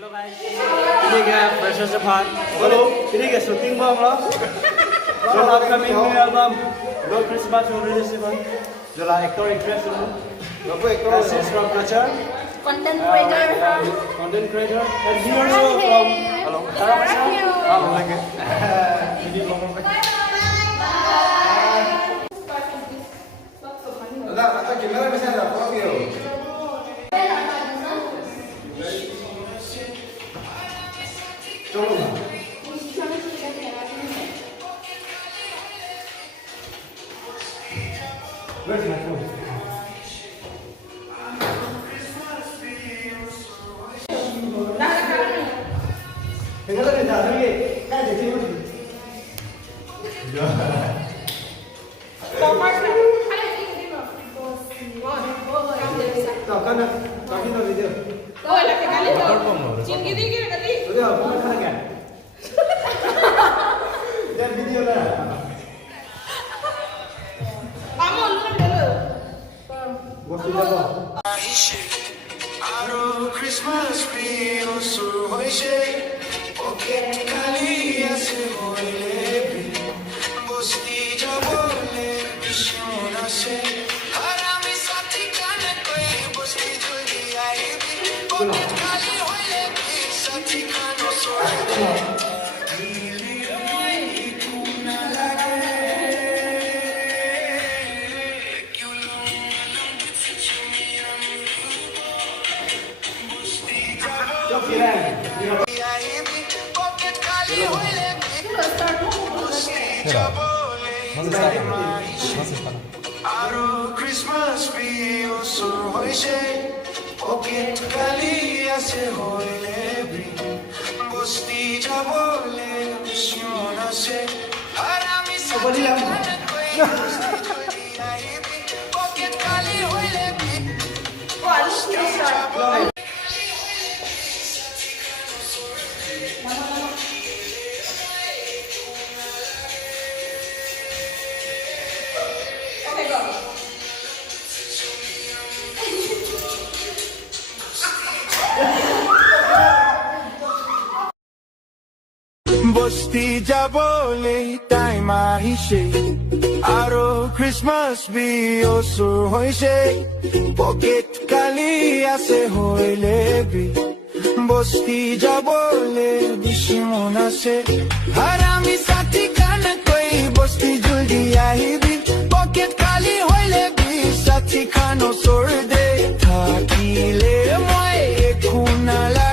Hello guys, ini dia Precious Japan. Hello, ini dia shooting bang lo. Your upcoming new album, No Christmas No Release. Jula actor actress lo. Logo actor. Assist from culture. Content creator. Content creator. And viewers from. Hello. Hello. Hello lagi. Ini logo. Ada kamera bisa ada video. Coba. Where's my phone? Tinggal di dalam ni, dah jadi macam. Kau kan, kau ni video. Oh, lagi kali tu. Cinggi di kira kali. Sudah, bukan kan? Dan video lah. Kamu lu kan dulu. Bos sudah kau. আরো Christmas প্রিয় শুরু হয়েছে pocket খালি আছে হইলে বস্তি যাবলে ভীষণ আছে আর আমি সাথী কানে কই বস্তি জলদি আইবি পকেট খালি হইলে সাথী খানো সরে পকেট খালি হইলে আরো ক্রিসমাস প্রিয় শুরু হয়েছে পকেট খালি আছে হইলে বস্তি যাবলে ভীষণ আছে আর আমি পকেট খালি হইলে বস্তি যাবলে বস্তি যাবলে টাইম আহিছে আৰু ক্ৰিসমাছ বিহু শুরু হৈছে পকেট খালি আছে হইলে বস্তি যাবলে ভীষণ আছে আর আমি সাথী কানে কই বস্তি জলদি আহিবি পকেট খালি হইলে সাথী খানো সর দে থাকিলে মই একো নালাগে